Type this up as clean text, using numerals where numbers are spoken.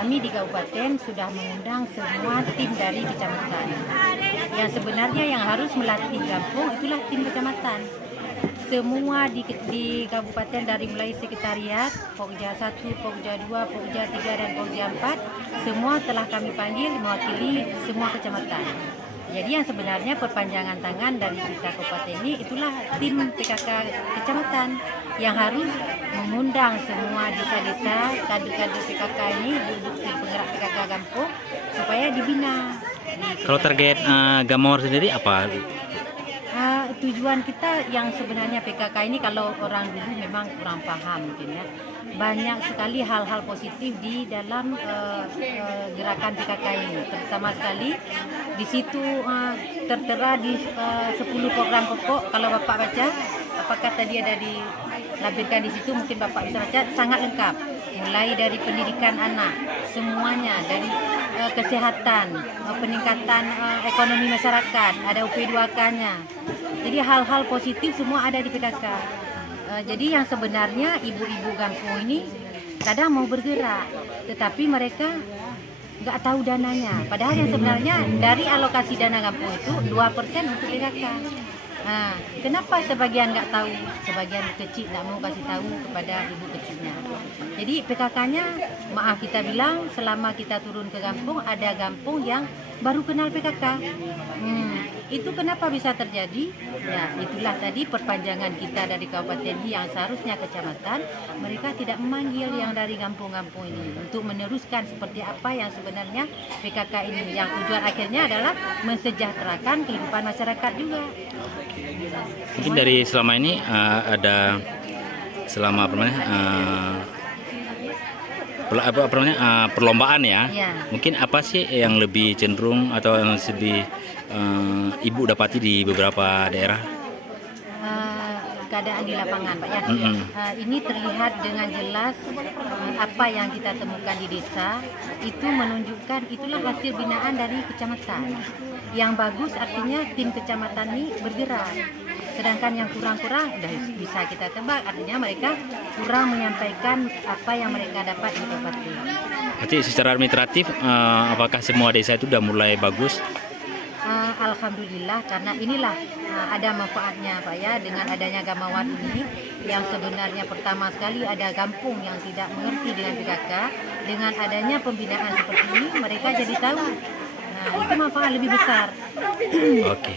kami di kabupaten sudah mengundang semua tim dari kecamatan. Yang sebenarnya yang harus melatih kampung itulah tim kecamatan. Semua di kabupaten dari mulai sekretariat, Pokja 1, Pokja 2, Pokja 3, dan Pokja 4, semua telah kami panggil mewakili semua kecamatan. Jadi yang sebenarnya perpanjangan tangan dari kita kabupaten ini itulah tim PKK kecamatan yang harus mengundang semua desa-desa, kader-kader PKK ini, tim penggerak PKK kampung supaya dibina. Kalau target Gamawar sendiri apa? Tujuan kita yang sebenarnya PKK ini kalau orang dulu memang kurang paham mungkin ya. Banyak sekali hal-hal positif di dalam gerakan PKK ini. Terutama sekali di situ tertera di 10 program pokok. Kalau Bapak baca, apakah tadi ada dilampirkan di situ, mungkin Bapak bisa baca, sangat lengkap. Mulai dari pendidikan anak, semuanya, dari kesehatan, peningkatan ekonomi masyarakat, ada UP2K-nya. Jadi hal-hal positif semua ada di PKK. Jadi yang sebenarnya ibu-ibu kampung ini kadang mau bergerak, tetapi mereka nggak tahu dananya. Padahal yang sebenarnya dari alokasi dana kampung itu 2% untuk PKK. Nah, kenapa sebagian nggak tahu, sebagian kecil nggak mau kasih tahu kepada ibu kecilnya. Jadi PKK-nya, maaf kita bilang, selama kita turun ke kampung, ada kampung yang baru kenal PKK. Itu kenapa bisa terjadi? Ya, itulah tadi perpanjangan kita dari kabupaten ini yang seharusnya kecamatan, mereka tidak memanggil yang dari kampung-kampung ini untuk meneruskan seperti apa yang sebenarnya PKK ini, yang tujuan akhirnya adalah mensejahterakan kehidupan masyarakat juga. Mungkin dari selama ini ada selama perlombaan ya. Mungkin apa sih yang lebih cenderung atau yang lebih ibu dapati di beberapa daerah? Keadaan di lapangan, Pak ya. Ini terlihat dengan jelas apa yang kita temukan di desa itu menunjukkan itulah hasil binaan dari kecamatan. Yang bagus artinya tim kecamatan ini bergerak. Sedangkan yang kurang-kurang udah bisa kita tebak, artinya mereka kurang menyampaikan apa yang mereka dapat di kabupaten. Berarti secara administratif apakah semua desa itu sudah mulai bagus? Alhamdulillah, karena inilah ada manfaatnya Pak ya, dengan adanya Gamawar ini yang sebenarnya pertama sekali ada kampung yang tidak mengerti dengan PKK, dengan adanya pembinaan seperti ini mereka jadi tahu. Nah, itu manfaat lebih besar. Oke.